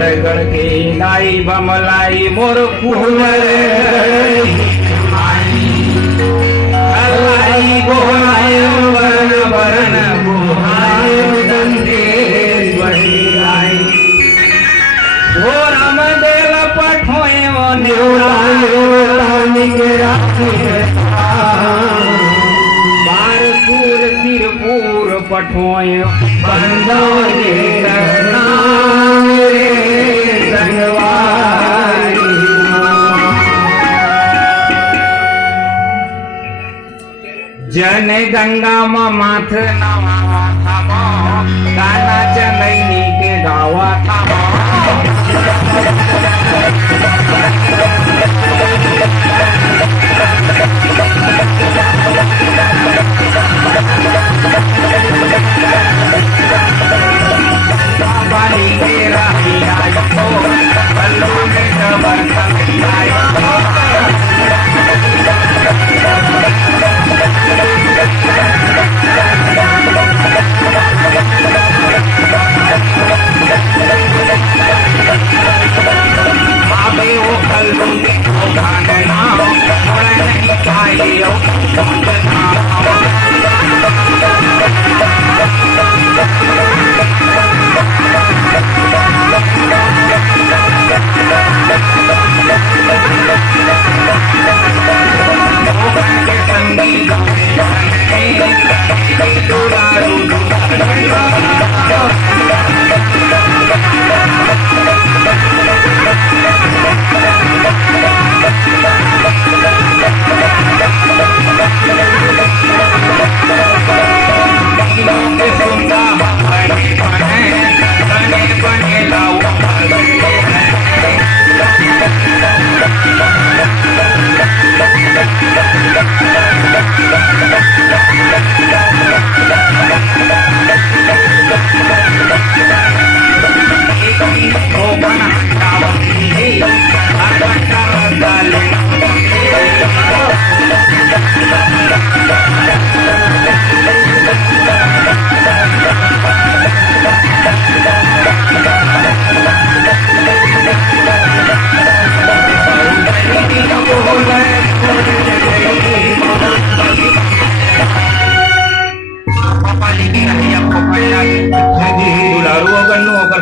गड़ के लाई बमलाई मोर फूल लाई बोहाय वरण वरण बोहाय दंडे बड़ी लाई ओ राम देल पठोए नेवरा के राखे बारपुर सिरपुर पठोए बंदो जन गंगा माथ नवा थामा गाना चंदनी के गावा थामा बाली के राही आई को बल्लू में खबर आई आबे वो कल्लू में खाने ना थोड़ा नहीं खाए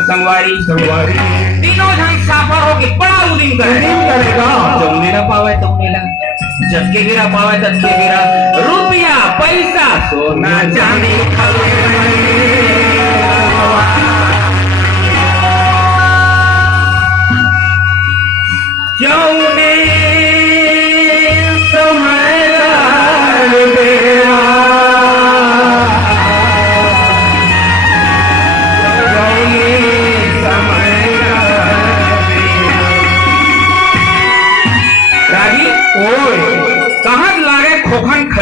संगवारी संगवारी तीनों जन साफर हो के बड़ा उदिन करेगा जौने न पावे तौने ला जब के गिरा पावे तब के गिरा रुपया पैसा सोना चांदी जौने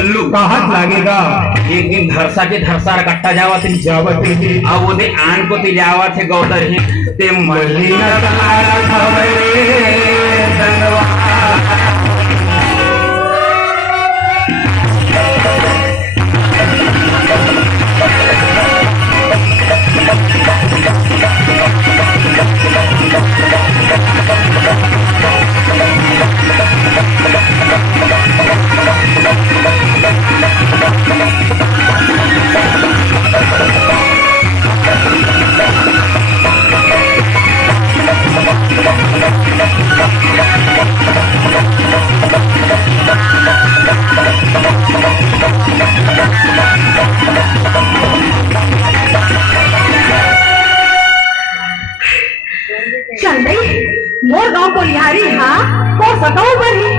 खल्लू कहत लागेगा एक दिन धरसा के धरसार कट्टा जावत अब वो दे आन को ती जावत है गौदर ही ते मलिना तलारा खबरे धनवा मोर गांव को लिहारी हाँ को सताऊ बनी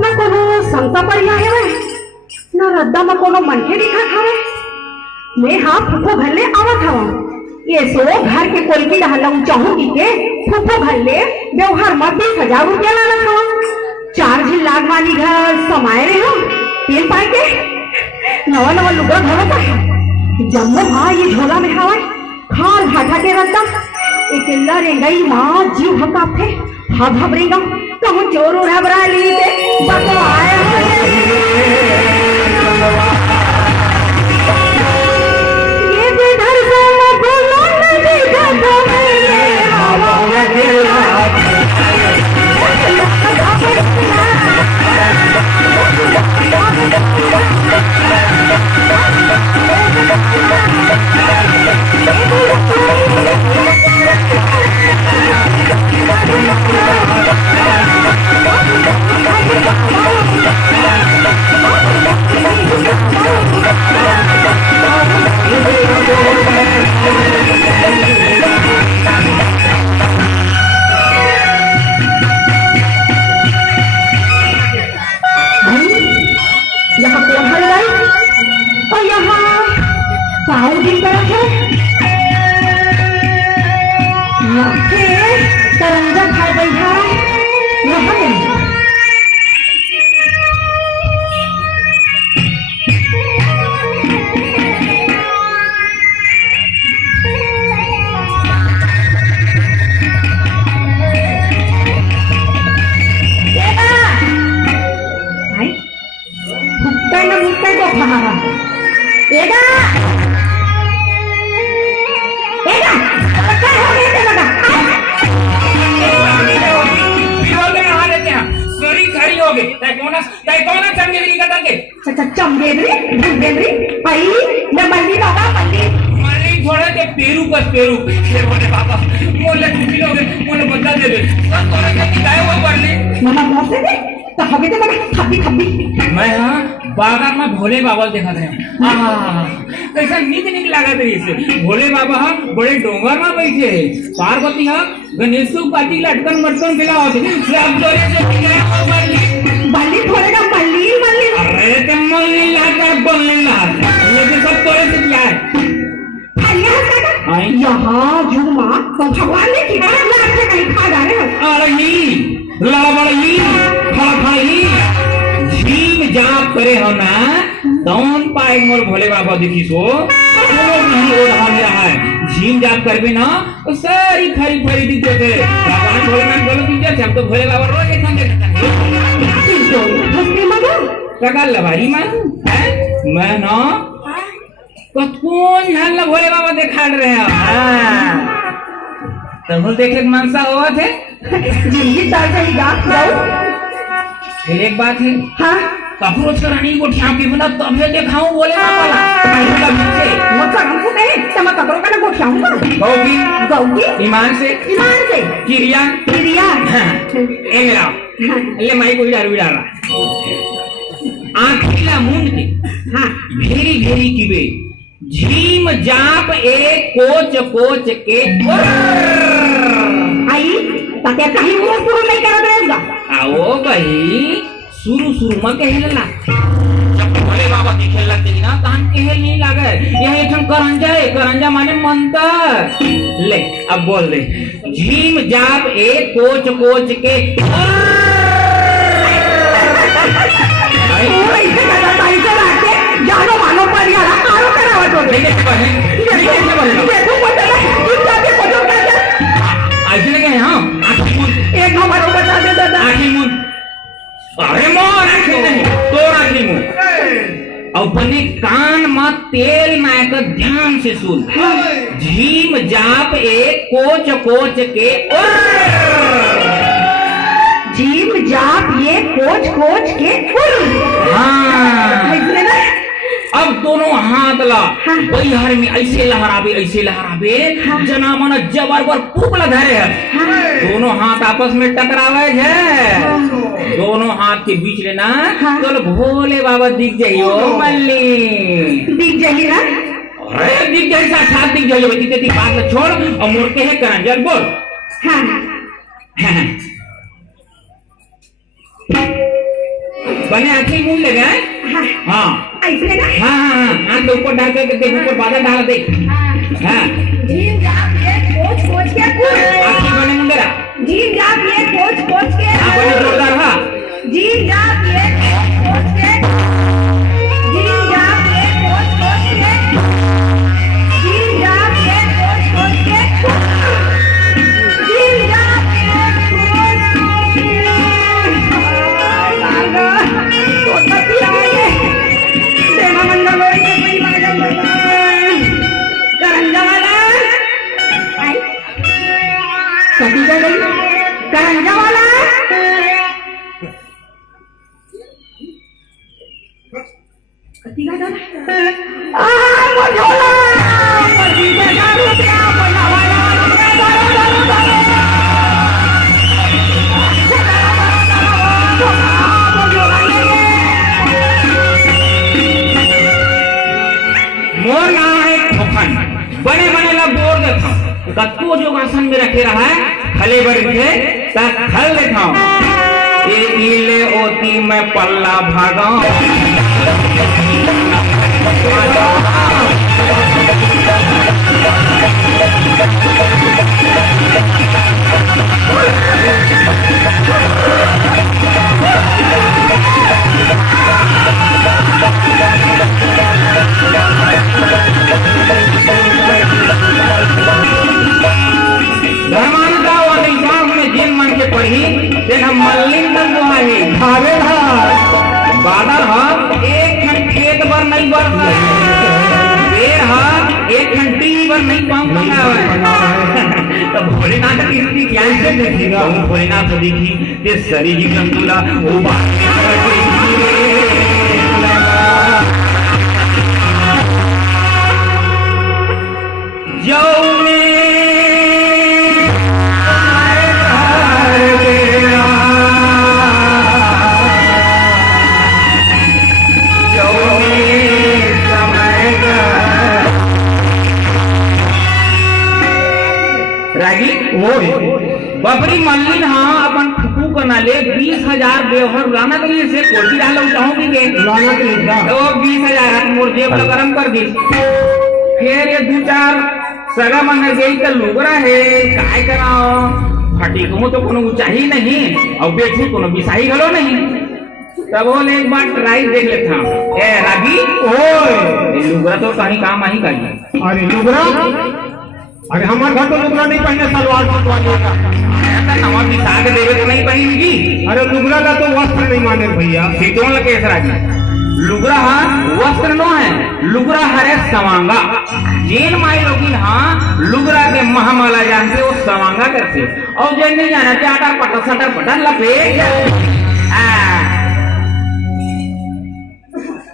न कोनो संता परिया है न रद्दा में कोनो मनके दिखा खावे मैं हाँ फुफो घर ले आवत हवा ये सो घर के कोई की रहला चाहूंगी के फुफो घर ले व्यवहार मत 20,000 रुपया लाना हवा 4 झिल लाग वाली घर समाये रहे हो तेल पाए के नवा नवा लुगा घरों का जम्मो हाँ ये झोला में हवा खाल घाटा के रद्दा इकल्ला रेंगाई माँ जीव हकाफे हब हब रेंगा कहूँ चोर उड़ा बरा ली के बको आया ये बेधर से मैं बोलो नहीं जाता मेरे हवा हे करंजा खाए बैठा रहा नहीं। पेरू पर पेरू बोले बाबा मोले छुट्टी लोगे मोले बदला दे दे काय वो पड़ले मना मोसे दे तो हवे ते मना खब्बी खब्बी मैं हां बागान में भोले बाबा देखा थे कैसा नीक नीक लागत रही से भोले बाबा हां बड़े डोंगर में बैठे पार्वती हां गणेश पाटी लटकन मटकन गेला होते सब जोरे से गया और बल्ली थोड़े का बल्ली अरे ते मल्ली लाता बल्ली लाता ये सब तोरे से क्या है यहाँ जुमा तो भगवान ने किधर लाख से कहीं खा जा रहे हो अरे ये लड़बड़ी खड़खड़ी झीम जाप करे हो ना दौन पाए मोर भोले बाबा देखी सो नहीं हो रहा है झीम जाप करबे ना तो सारी फरी फरी दी देते भगवान भोलेनाथ बोलो टीचर हम तो भोले बाबा रोज एक सकाल लवारी मानू है मैं ना कौन हल्ला भोले बाबा दिखा रहे हैं तो बोल देखे मनसा हुआ थे जिंदगी तार से गात जाओ फिर एक बात है हाँ अप्रोच करानी को ठाम के बना तभी दिखाऊं बोले बाबा ला मत कर हमको कहे तमा कपड़ों का ना को ठाऊंगा गौगी ईमान से किरिया ए मेरा ले माई को डाल आखिला मुंड के हाँ घेरी घेरी की बे झीम जाप एक कोच के आई तात्या काही शुरू नहीं करत रहेगा आओ भाई शुरू में कहला जब भोले बाबा दिखे लगते ना तहन कहल नहीं लागे यह एक करंजा माने मंत्र ले अब बोल दे झीम जाप एक कोच के जानो मानो पर यार आरो करावत हो नहीं देखो ऐसे लगे हां एक नंबर बता दे दादा आखिर मुंह अरे मोर आखिर नहीं तोड़ आखिर मुंह अपने कान में तेल नायक ध्यान से सुन झीम जाप एक कोच के झीम जाप ये कोच के हाँ अब दोनों हाथ ला बैहर में ऐसे लहराबे जना मन जबर पुपला धरे है दोनों हाथ आपस में टकरावे है दोनों हाथ के बीच लेना चलो भोले बाबा दिख जाइयो मल्ली दिख जाइए ना अरे दिख जाइए साथ दिख जाइयो इतनी बात छोड़ और मुड़ के है करंजल बोल बने आखिर मुंह ले गए हाँ ऐसे ना हाँ हाथ ऊपर डाल के देख ऊपर बादल डाल दे हाँ झीम जाप ये कोच के आखिर बने मुंडेरा झीम जाप ये कोच के हाँ बने जोरदार हाँ झीम जाप ये कोच के झीम जाप ये कोच के झीम जाप ये कोच के झीम जाप करंजा वाला मोर नाम है खोखन बने ला बोर देखा कत्तो जो आसन में रखे रहा है खले बैठे तक खल देखाऊं ये इले ओती मैं पल्ला भागाऊं करही तेन हम मल्लिन मन दुहाही धावे धार बादल हम एक खन खेत पर नहीं बरसा पेड़ हम एक खन टीवी पर नहीं पाऊंगा तो भोलेनाथ की स्थिति क्या से देखिएगा हम भोलेनाथ को देखी ते सरी जी कंतुला वो रागी बबरी मल्लिन हाँ अपन फुकू को ना ले 20,000 बेवहर लाना के लिए से कोटी डाल उठाऊंगी के लाना के लिए तो 20,000 हाथ मोर जेब ला गरम कर दी फिर ये 2-4 सगा मंगल गई तो लुगरा है काय कराओ फटी को तो कोनो ऊंचाई नहीं और बेटी कोनो बिसाई गलो नहीं तब वो एक बार ट्राई देख लेता ए रागी ओए लुगरा तो कहीं काम आई करी अरे लुगरा अरे हमारे घर तो लुगरा नहीं पहने सलवार सूट वाले का नवा बिसा के देवे तो नहीं पहनेगी अरे लुगरा का तो वस्त्र नहीं माने भैया सीटों लगे राजी लुगरा हाँ वस्त्र नो है लुगरा हरे सवांगा जेन माई लोगी हाँ लुगरा के महामाला जानते वो सवांगा करते और जेन नहीं जाना चाटा पटा सटर पटन लपेट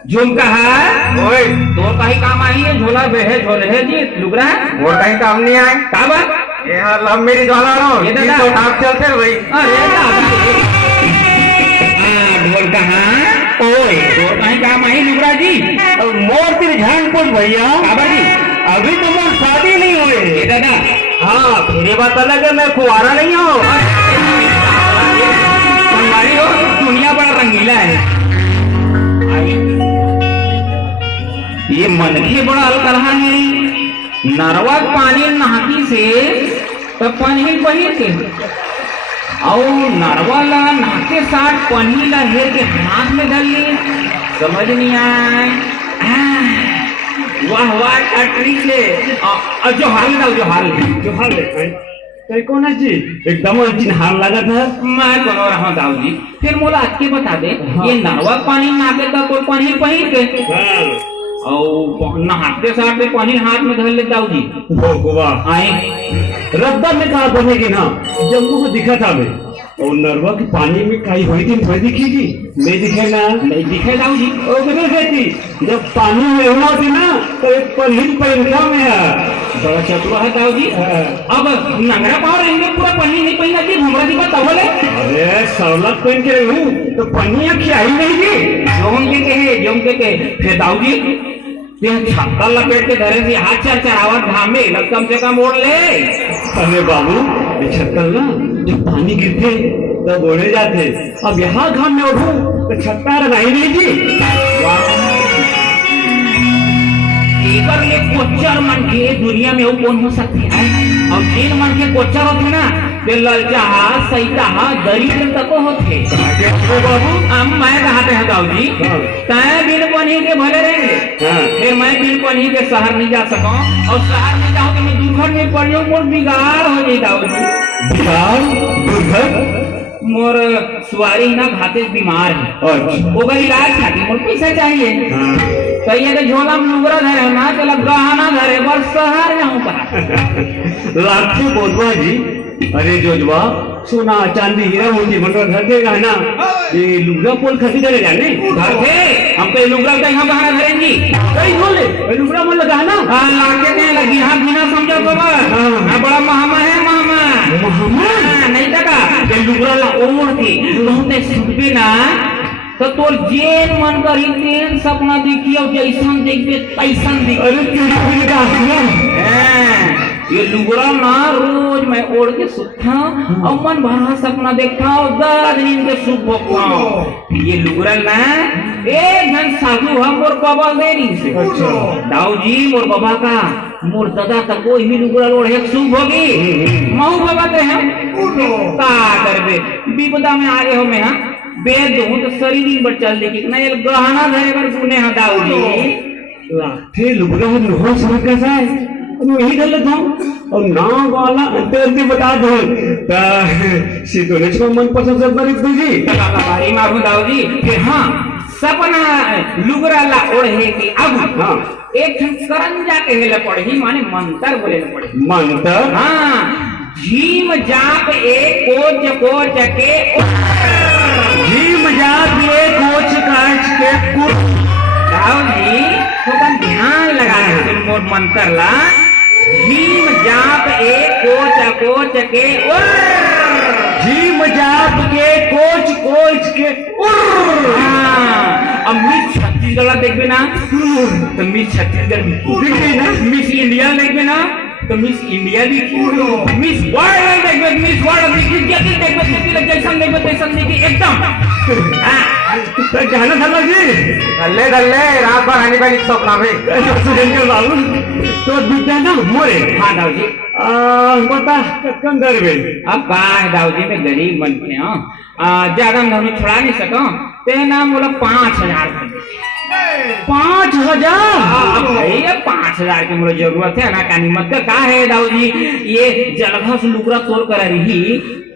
झुमका है ओए तो कहीं काम आई है झोला बेहे झोले है जी लुगरा और कहीं काम नहीं आए का बात ये हाँ लव मेरी ज्वाला रहो ये दादा आप चलते भाई अरे दादा ढोल कहाँ ओए तो कहीं काम आई लुगरा जी मोर तेरे ध्यान कुछ भैया बाबा जी अभी तो मैं शादी नहीं हुई ये दादा हाँ मेरी बात अलग है मैं कुआरा नहीं हूँ हमारी हो दुनिया बड़ा रंगीला है ये मनखे बड़ा अलकरहा है नरवा पानी नहाती से तो पनी बही के और नरवा ला नहाते साथ पनी ला हेर के हाथ में डाल ली समझ नहीं आए वाह वाह टटरी से जो हाल दाओ जो हाल कौन है जी एकदम हाल लगा था मैं कोनो रहा दाऊ जी फिर मोला आज के बता दे ये नरवा पानी नाके का कोई पानी पही के और नहाते साथ पानी हाथ में धर लेता हूँ जी आए रद्दा में कहा बनेगी ना जम्मू को दिखा था मैं और नरवा के पानी में कहीं हुई थी नहीं दिखेगी नहीं दिखेगा नहीं दिखेगा जी किधर कहती जब पानी में हुआ थी ना तो एक पनीर पहनता में बड़ा चतुरा है दाऊ जी अब नंगरा पाव रहेंगे पूरा पनीर नहीं पहना जी हमरा जी बताओ बोले अरे सवलत पहन के रहूं तो पनिया खिलाई नहीं जी जोम के कहे फिर दाऊ जी छत्ता लपेट के धरे से हाथ चरावत घाम में कम से कम ओढ़ ले अरे बाबू ये छत्ता ना जब पानी गिरते तब ओढ़े जाते अब यहाँ घाम में ओढ़ू तो छत्ता रंगाई नहीं जी ये कोच्चर मन के दुनिया में वो कौन हो सकते हैं और जिन मन के कोच्चर होते ना ते ललचा सईता दरिद्र तक होते बाबू हम मैं कहते हैं दाऊ जी तय बिन पनी के भले रहेंगे फिर मैं बिन पनी के शहर नहीं जा सका और शहर में जाऊँ तो मैं दुर्घट में पड़ जाऊँ मोर बिगाड़ हो जाए दाऊ जी दुर्घट मोर सवारी ना घाते बीमार है ओकर इलाज खातिर मोर पैसा चाहिए तो ये तो झोला में लुगरा धरे ना चला गहना धरे बस शहर जाऊँ का लाखों बोधवा जी अरे जोजवा सोना चांदी हीरा मोती मंडल घर के गहना ये लुगरा पोल खरीदे ले जाने घर थे हम पे लुगरा का यहाँ गहना धरेंगी कहीं बोले लुगरा मन गहना लाके दे लगी हाँ बिना समझो तो हाँ बड़ा महमा है महमा नहीं तका ये लुगरा ला ओढ़ थी बहुते सुनबे ना तो तोर जेन मन करी तेन सपना देखी और जैसन देखबे तैसन देखी अरे तेरी ये लुगड़ा ना रोज मैं ओढ़ के सुता और मन भरा सपना देखा और दर्द नींद के सुख भोगता ये लुगड़ा ना एक घन साधु हम मोर बाबा देरी से दाऊ जी मोर बाबा का मोर दादा तक कोई भी लुगड़ा ओढ़े सुख भोगी महू बाबा के हम का करबे विपदा में आगे हो मैं बेद हूँ तो शरीर ही पर चल देखी ना ये गहना धरे कर सुने हाँ दाऊ जी लाठे लुगड़ा हो समझ कैसा है वही कर लेता हूँ और नाम वाला तेरे बता दो सीतोनेश को मन पसंद सब बड़ी तुझी भाई मारू दाऊजी कि हाँ सपना लुगरा ला ओढ़े की अब हाँ एक करंजा कहले पढ़ी माने मंत्र बोले पढ़ी मंत्र हाँ झीम जाप एक कोच के झीम जाप एक कोच काच के दाऊजी थोड़ा ध्यान लगाए मोर मंत्र ला झीम जाप एक कोच के झीम जाप के कोच के अब मिस छत्तीसगढ़ देखबे ना तो मिस छत्तीसगढ़ दिखी ना मिस इंडिया देखबे ना तो मिस इंडिया दिखी मिस वर्ल्ड देखबे मिस वर्ल्ड दिखी जैसे देखबे जैसे जैसा देखबे तैसा दिखी एकदम तो गाना था जी गल्ले गल्ले रात भर आने वाली सपना में सुरेंद्र बाबू तो दिखता ना मोरे हाँ दाऊजी बता कम दरबे अब का है दाऊजी में गरीब बन के ज्यादा मैं छुड़ा नहीं सका ते नाम बोला 5,000 5,000 अब भैया 5,000 की मुझे जरूरत है ना कानी मत का है दाऊजी ये जलघस लुकरा तोड़ कर रही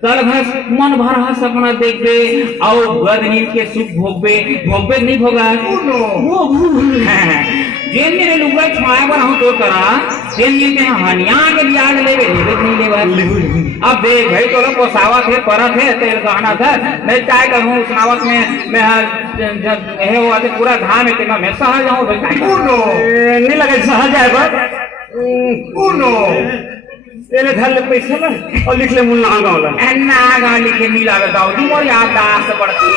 कल घस मन भर हस अपना देखबे और गद नींद के सुख भोगबे नहीं भोगा जेन मेरे लुकरा छुआए बर हम तो करा जेन के हनिया के ब्याज लेवे नहीं लेवे अब देख भाई तो पोसावत है परत है तेल गहना धर मैं काय करूं सुनावत में मैं जब है वो आते पूरा धाम है मैं सहज जाऊं भाई काय नहीं लगे सहज जाए तेरे घर ले पैसा ला और लिख ले मुन्ना गाँव ना गाँव लिखे नहीं लागे दाऊजी मोर याददाश्त बढ़ती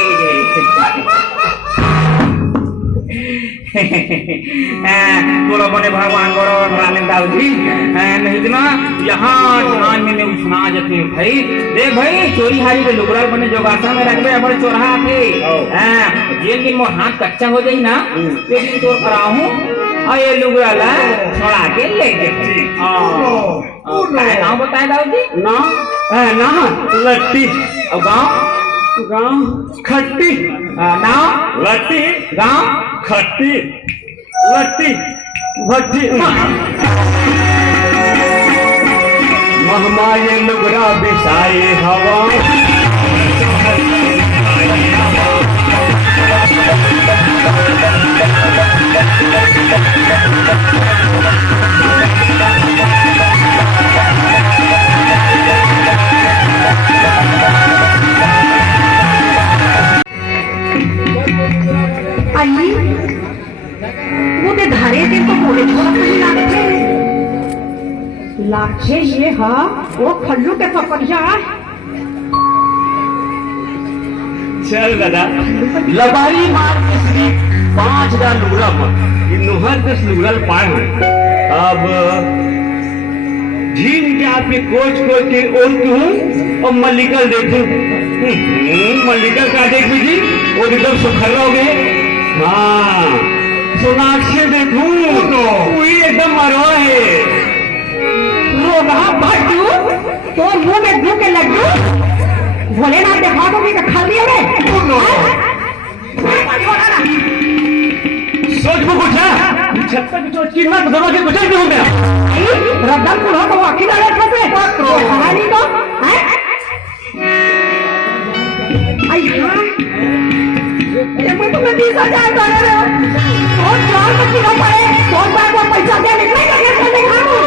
तोरा बने भगवान गौरव राले दाऊजी नहीं तो ना यहाँ ध्यान में उछना जाते भाई देख भाई चोरी हारी के लुगरा बने जोगासा में रखबे बड़े चोरहा थे जेल दिन मोर हाथ कच्चा हो जाई ना ते दिन तोर कराहूं और ये लुगरा ला छोड़ा के ले जे नाम बताए दाऊजी ना लट्टी और गाँव खट्टी नाम लट्टी गाँव खट्टी लट्टी भट्टी महमा ये लुगरा बिसाए हवा आई वो ते धारे ते तो मोरे थोड़ा नहीं लागछे ये हाँ वो खल्लू के सपरिया चल दादा लबारी मार के सिर्फ 5,000 लुगरा पर इन्होंने 10 लुगरा पाए अब झील के आपके कोच के और तू और मल्लिकल देखूं मल्लिकल का देख जी वो एकदम सुखर हो गए हाँ सोनाक्षी देखूं वो एकदम मरवा है रोगा भट्टू तो मुंह में घू के लड्डू भोलेनाथ देखा तो भी खा दिया रे सोच को कुछ है छत्ता की सोच की मत दबा के कुछ नहीं हो गया रद्दम को तो अकेला बैठा से कहानी तो हैं आई हां ये मैं तो 20,000 कर रहे हो और चार बच्चे का पड़े कौन बार को पैसा दे निकले करके दिखाऊं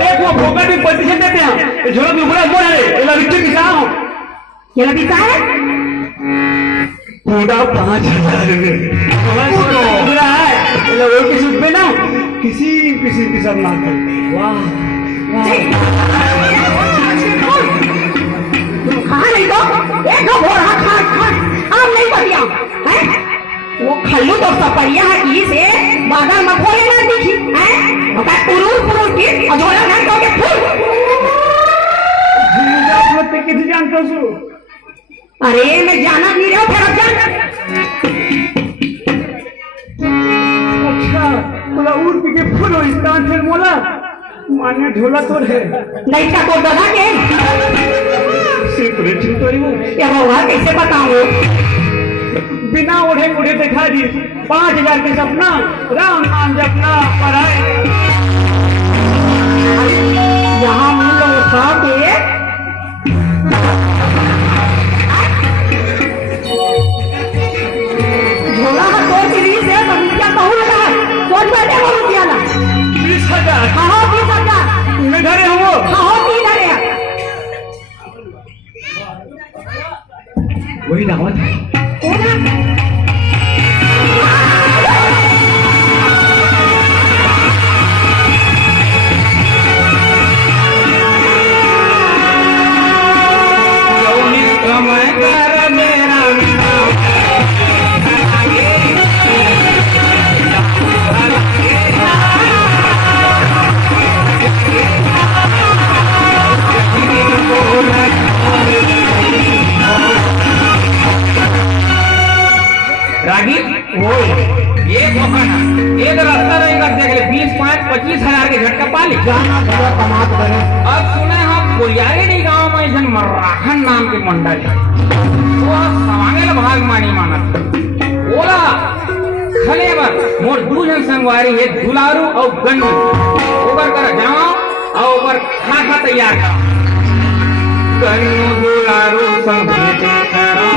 देख वो भोगा भी प्रतिशत देते हैं झोला में उबड़ा बोल रहे ये लड़की की साहब ये लड़की का है पूरा 5,000 पूरा है लोगों की सूट पे ना किसी की सब ना कर वाह कहाँ नहीं तो एक हो रहा खा हम नहीं बढ़िया हैं वो खल्लू तो सपरिया है की से बादल मखोले ना दिखी हैं और पुरूर की अजोला ना तो के फूल आप लोग किसी जानते हो अरे मैं जाना नहीं रहा फिर अब जान अच्छा बोला उड़ के फूल हो इस कान फिर मोला माने ढोला तो है नहीं क्या तो दगा के सिर्फ रेटिंग तो ही वो ये होगा कैसे बताऊं बिना ओढ़े मुढ़े दिखा दी 5,000 के सपना राम नाम जपना पढ़ाई यहाँ मिलो सबे झोला का दो तीन से तो रुपया कहूँ लगा है सोच बैठे हो रुपया ना 20,000 हाँ हो 20,000 तुम्हें धरे हो हाँ हो 3,000 वही दावत है कौन है रागी वो एक मौका ना एक रास्ता रहेगा देख ले 20-25,000 के झटका पा ले जाना थोड़ा कमात करे अब सुने हम कोरियारी गांव में जन मर्राखन नाम के मंडल है वो समांगल भाग मानी मानत बोला खले बर मोर दू जन संगवारी है दुलारू और गन्नू ओकर कर जाओ और ओकर खा तैयार कर गन्नू दुलारू सब भेटे करो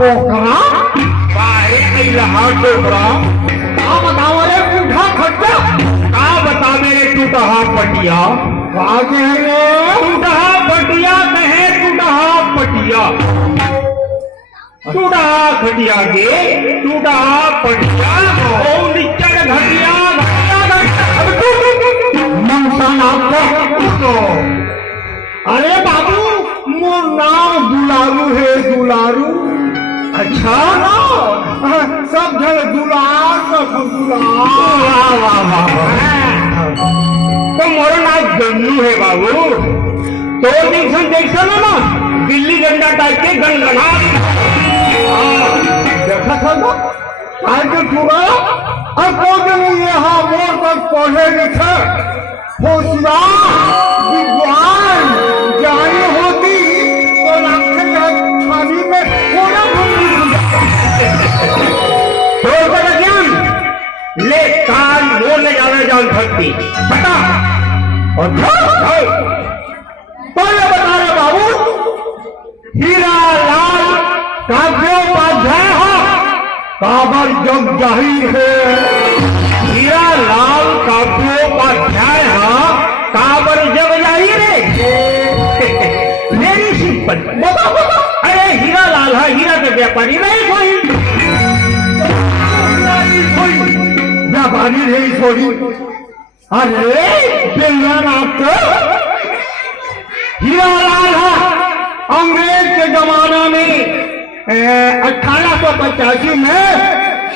पोखरा बाहे इलाहा डोबरा का बताओ रे टूटा खट्टा का बता मेरे टूटा पटिया आगे है ये टूटा पटिया कहे टूटा पटिया टूटा खटिया के टूटा पटिया ओ निच्चर घटिया मंगसान आपको अरे बाबू मोर नाम दुलारू है दुलारू अच्छा ना सब जगह दुलार वाह वाह वाह तो मोरा नाम गन्नू है बाबू तो देखा ना दिल्ली डंडा टाइप के गनगना देखा था ना आज के पूरा अब यहाँ मोर तक पढ़े लिखे होशियार विद्वान जानी होती तो खाली में थोड़ा ज्ञान ले कान मोर ले जाना जान भक्ति बता और पहले बता रहे बाबू हीरा लाल काव्योपाध्याय हो काबर जग जाहिर है हीरा लाल काव्योपाध्याय हो काबर जग जाहिर है मेरी सिंपल अरे हीरा लाल है हीरा के व्यापारी नहीं व्यापारी नहीं छोड़ी अरे बेलन आपको हीरा लाल है अंग्रेज के जमाना में 1885 में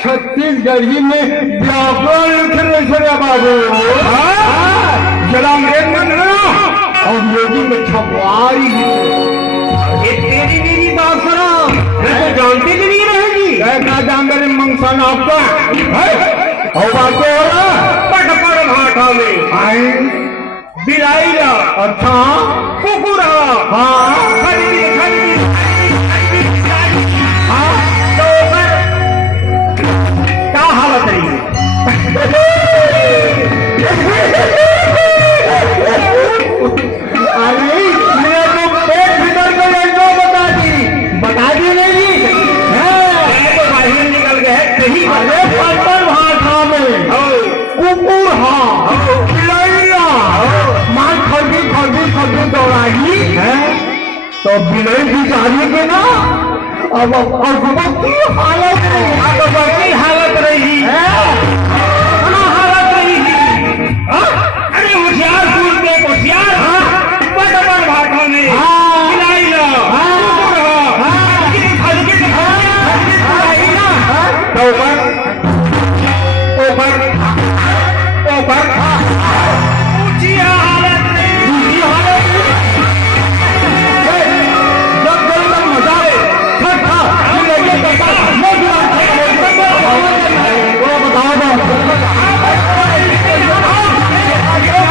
छत्तीसगढ़ी में व्याकरण लिखने से बाबू जरा अंग्रेज में मिलना और योगी में छपवाई ये तेरी मेरी बात सुनो मैं तो जानती भी नहीं रहेगी क्या जान मेरे मंगसान आपका और बात तो हो रहा पट पट भाटा में आई बिलाई अच्छा कुकुरा हाँ खरीदी खरीदी हाँ तो क्या हालत रही अरे मेरे को पेट भीतर को ले दो बता दी नहीं ही अरे पत्थर भाषा में कुकुर हाँ बिलैया मार खरबी दौड़ाई है तो बिलई बिचारी के ना अब की हालत की हालत रही हालत रही अरे होशियार दूर के होशियार पटपट भाषा में बिलाई लो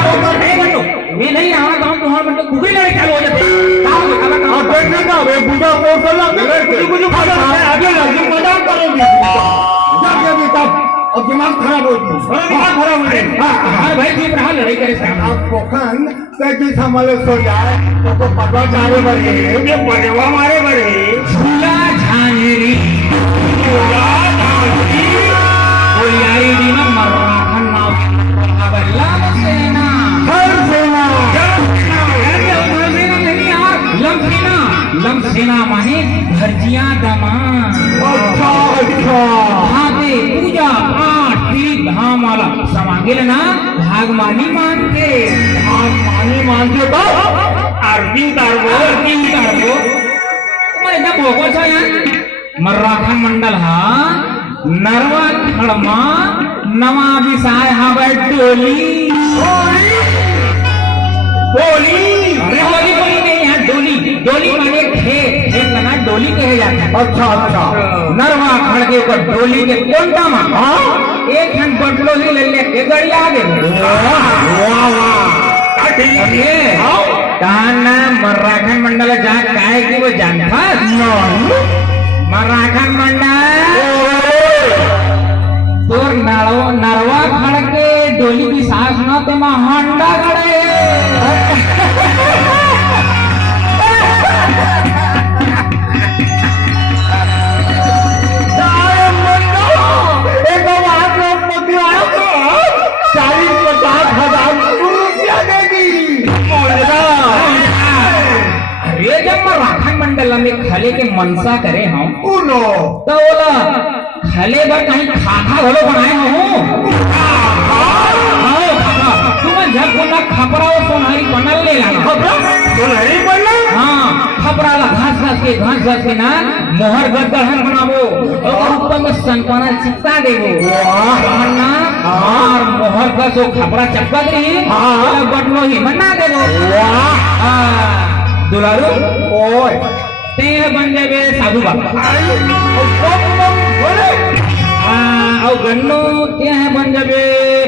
मैं नहीं आना गाँव तुम्हारा मतलब कुछ लड़े चालू हो जाते बुढ़ा आगे लगे मजाक करोगे अब दिमाग खराब भाई ठीक रहा लड़ाई करे आप पोखन कैसे संभाले सो जाए तो पटवा चारे बड़े ये पटवा मारे बड़े झूला झांझरी होलियारी दिन मराठन नाव लम सेना हर सेना नहीं यार लम सेना माने भर्जिया दमा अच्छा भागे पूजा पाठ तीर्थ धाम वाला समांगिल ना भागमानी मानते तो आरती उतारबो तुम्हारे जब भोगो छो यार मराठा मंडल हा नरवा खड़मा नवा विसाय हा डोली अरे होली बोली नहीं यार डोली माने खेत लगा डोली कहे जाता है अच्छा नरवा खड़ के ऊपर डोली के कोंटा में एक खंड बटलो ही ले के गड़िया आ गए कहना मराठन मंडल जा काय की वो जानता मराठन मंडल तो नरवा खड़ के डोली की सांस ना तो हांडा खड़े अरे जब मराठन मंडल में खले के मनसा करे हम तो बोला खले पर कहीं खाखा घोलो बनाए हूँ तुम जब बोला खपरा और सोनारी बनल ले लाना सोनारी बनल हाँ खपरा ला घास के ना मोहर गदहन बनावो और ऊपर में संपना चिपका देवो ना और मोहर का जो खपरा चपका रही बटलो ही बना देवो दुलारू ओए ते बन जावे साधु बाबा और गन्नो ते बन जावे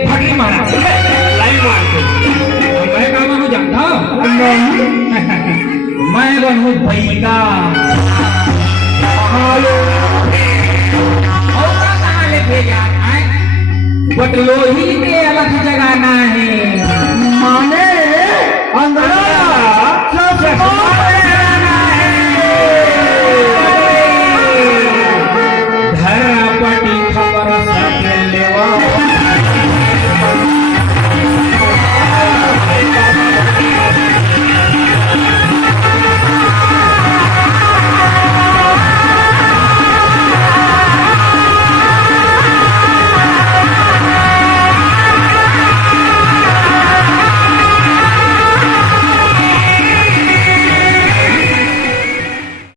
फटी महाराज लाइन मार मैं काम हूँ जानता मैं बनूं भैया और कहाँ लेके जाना है बटलो ही में अलग जगाना है माने